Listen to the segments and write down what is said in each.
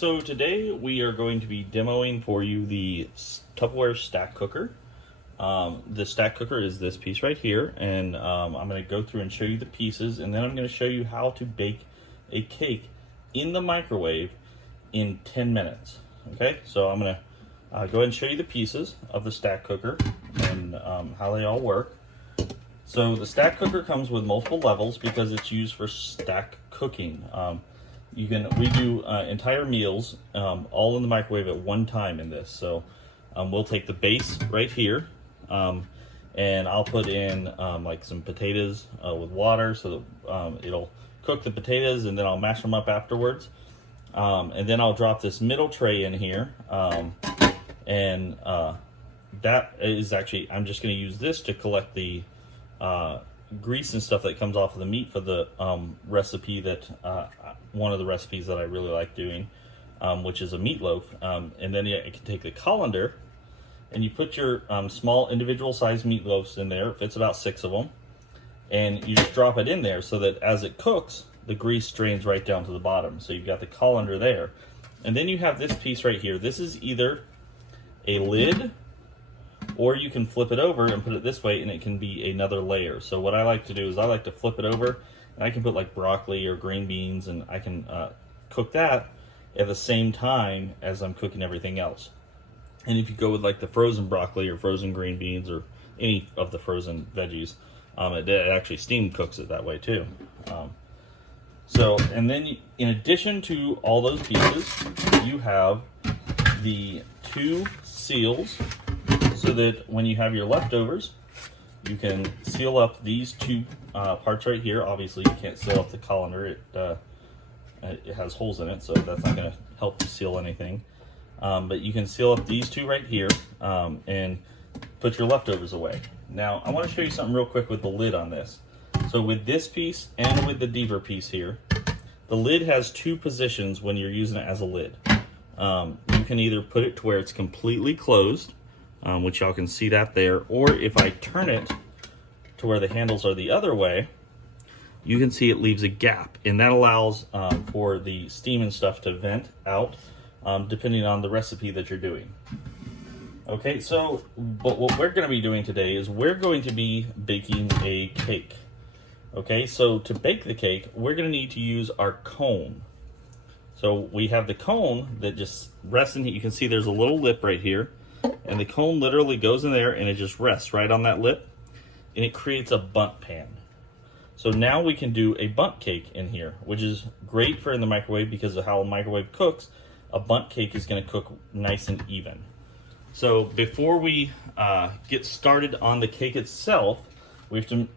So today we are going to be demoing for you the Tupperware stack cooker. The stack cooker is this piece right here, and I'm going to go through and show you the pieces, and then I'm going to show you how to bake a cake in the microwave in 10 minutes. Okay, so I'm going to go ahead and show you the pieces of the stack cooker and how they all work. So the stack cooker comes with multiple levels because it's used for stack cooking. We do entire meals all in the microwave at one time in this. So we'll take the base right here, and I'll put in like some potatoes with water so that it'll cook the potatoes, and then I'll mash them up afterwards. And then I'll drop this middle tray in here, and that is actually, I'm just going to use this to collect the grease and stuff that comes off of the meat for the recipe that one of the recipes that I really like doing, which is a meatloaf. And then you can take the colander and you put your small individual sized meatloaves in there. It fits about 6 of them, and you just drop it in there so that as it cooks, the grease drains right down to the bottom. So you've got the colander there, and then you have this piece right here. This is either a lid, or you can flip it over and put it this way, and it can be another layer. So what I like to do is I like to flip it over, and I can put like broccoli or green beans, and I can cook that at the same time as I'm cooking everything else. And if you go with like the frozen broccoli or frozen green beans or any of the frozen veggies, it actually steam cooks it that way too. And then in addition to all those pieces, you have the 2 seals, so that when you have your leftovers, you can seal up these 2 parts right here. Obviously, you can't seal up the colander. It has holes in it, so that's not going to help you seal anything. But you can seal up these 2 right here and put your leftovers away. Now, I want to show you something real quick with the lid on this. So with this piece and with the deeper piece here, the lid has 2 positions when you're using it as a lid. You can either put it to where it's completely closed, which y'all can see that there, or if I turn it to where the handles are the other way, you can see it leaves a gap, and that allows for the steam and stuff to vent out depending on the recipe that you're doing. Okay, but what we're going to be doing today is we're going to be baking a cake. Okay, so to bake the cake, we're going to need to use our cone. So we have the cone that just rests in here. You can see there's a little lip right here, and the cone literally goes in there and it just rests right on that lip, and it creates a bundt pan. So now we can do a bundt cake in here, which is great for in the microwave because of how a microwave cooks. A bundt cake is going to cook nice and even. So before we get started on the cake itself, we have to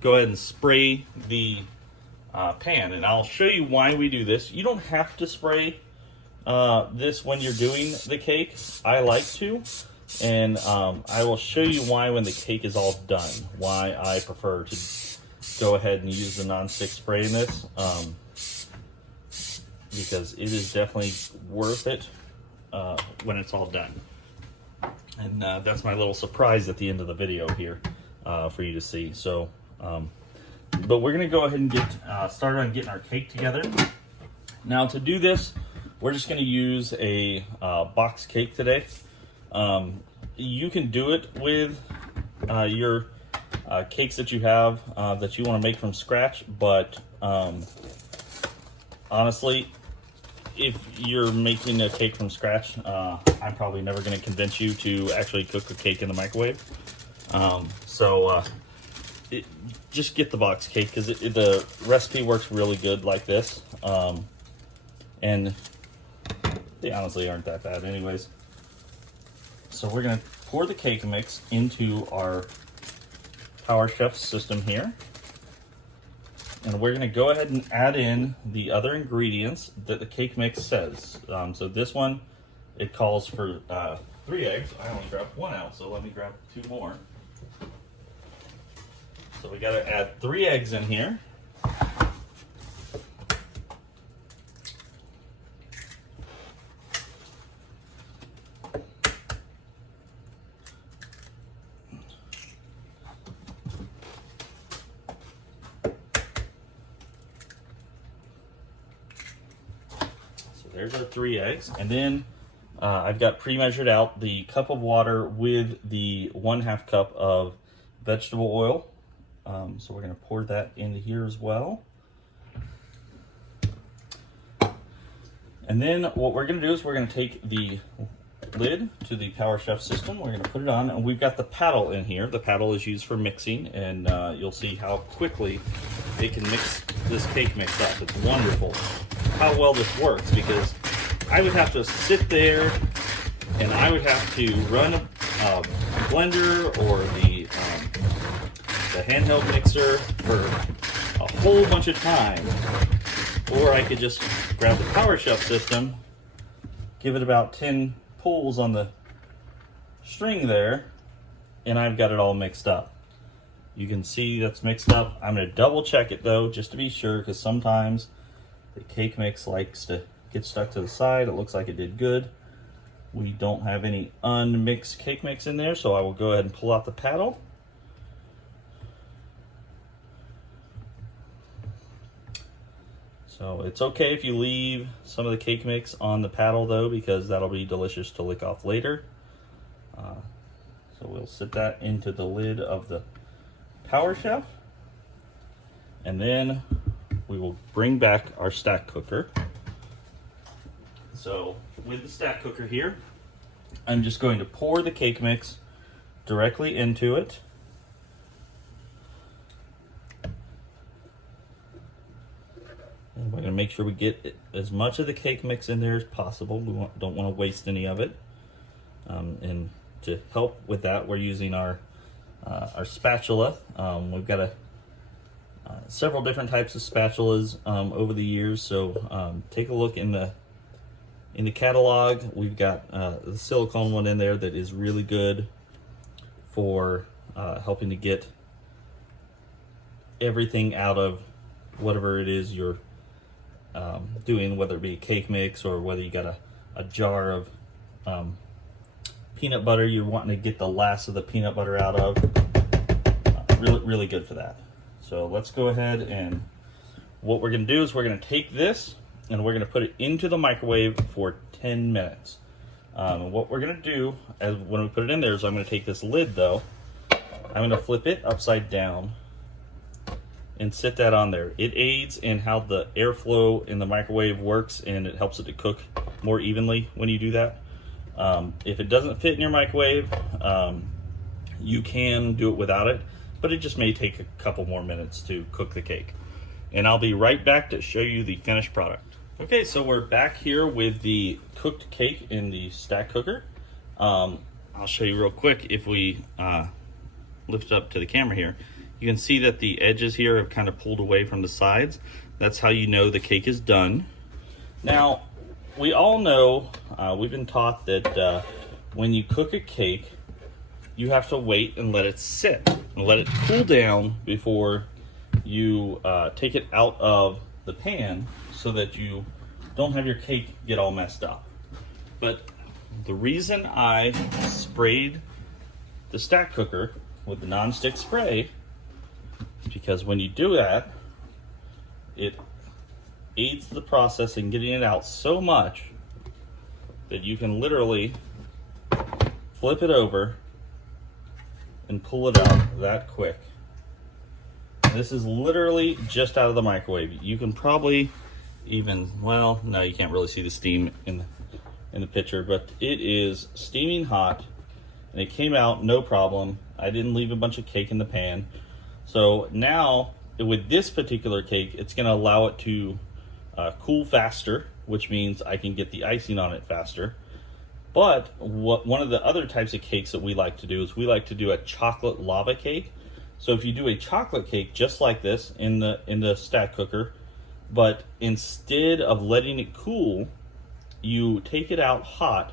go ahead and spray the pan, and I'll show you why we do this. You don't have to spray this when you're doing the cake. I like to, and I will show you why when the cake is all done, why I prefer to go ahead and use the non-stick spray in this, because it is definitely worth it when it's all done. And that's my little surprise at the end of the video here for you to see. So but we're gonna go ahead and get started on getting our cake together. Now to do this, we're just gonna use a box cake today. You can do it with your cakes that you have that you want to make from scratch, but honestly, if you're making a cake from scratch, I'm probably never going to convince you to actually cook a cake in the microwave. Just get the box cake because the recipe works really good like this, and they honestly aren't that bad anyways. So we're going to pour the cake mix into our Power Chef system here, and we're going to go ahead and add in the other ingredients that the cake mix says. So this one, it calls for 3 eggs. I only grabbed 1 out, so let me grab 2 more. So we got to add 3 eggs in here. there's our 3 eggs. And then I've got pre-measured out the cup of water with the 1/2 cup of vegetable oil. So we're gonna pour that into here as well. And then what we're gonna do is we're gonna take the lid to the Power Chef system. We're gonna put it on, and we've got the paddle in here. The paddle is used for mixing, and you'll see how quickly it can mix this cake mix up. It's wonderful how well this works, because I would have to sit there and I would have to run a blender or the handheld mixer for a whole bunch of time, or I could just grab the Power Chef system, give it about 10 pulls on the string there, and I've got it all mixed up. You can see that's mixed up. I'm going to double check it though, just to be sure, because sometimes the cake mix likes to get stuck to the side. It looks like it did good. We don't have any unmixed cake mix in there, so I will go ahead and pull out the paddle. So it's okay if you leave some of the cake mix on the paddle though, because that'll be delicious to lick off later. So we'll sit that into the lid of the Power Chef, and then we will bring back our stack cooker. So with the stack cooker here, I'm just going to pour the cake mix directly into it. And we're going to make sure we get as much of the cake mix in there as possible. We don't want to waste any of it. And to help with that, we're using our spatula. We've got several different types of spatulas over the years. So take a look in the catalog. We've got the silicone one in there that is really good for helping to get everything out of whatever it is you're doing, whether it be a cake mix or whether you got a jar of peanut butter you're wanting to get the last of the peanut butter out of. Really good for that. So let's go ahead, and what we're going to do is we're going to take this and we're going to put it into the microwave for 10 minutes. And what we're going to do when we put it in there is I'm going to take this lid though, I'm going to flip it upside down and sit that on there. It aids in how the airflow in the microwave works, and it helps it to cook more evenly when you do that. If it doesn't fit in your microwave, you can do it without it, but it just may take a couple more minutes to cook the cake. And I'll be right back to show you the finished product. Okay, so we're back here with the cooked cake in the stack cooker. I'll show you real quick. If we lift it up to the camera here, you can see that the edges here have kind of pulled away from the sides. That's how you know the cake is done. Now, we all know, we've been taught that when you cook a cake, you have to wait and let it sit and let it cool down before you take it out of the pan, so that you don't have your cake get all messed up. But the reason I sprayed the stack cooker with the non-stick spray is because when you do that, it aids the process in getting it out so much that you can literally flip it over and pull it out that quick. This is literally just out of the microwave. You can probably even, well, no, you can't really see the steam in the picture, but it is steaming hot, and it came out no problem. I didn't leave a bunch of cake in the pan. So now with this particular cake, it's going to allow it to cool faster, which means I can get the icing on it faster. But one of the other types of cakes that we like to do is we like to do a chocolate lava cake. So if you do a chocolate cake just like this in the stack cooker, but instead of letting it cool, you take it out hot,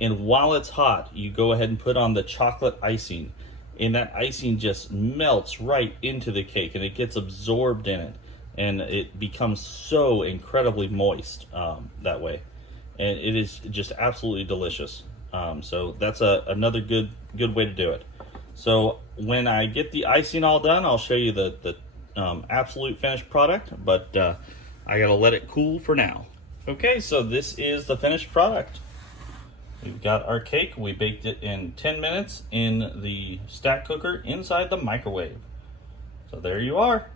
and while it's hot, you go ahead and put on the chocolate icing, and that icing just melts right into the cake, and it gets absorbed in it, and it becomes so incredibly moist that way, and it is just absolutely delicious. So that's another good way to do it. So when I get the icing all done, I'll show you the absolute finished product, but I gotta let it cool for now. Okay, so this is the finished product. We've got our cake. We baked it in 10 minutes in the stack cooker inside the microwave. So there you are.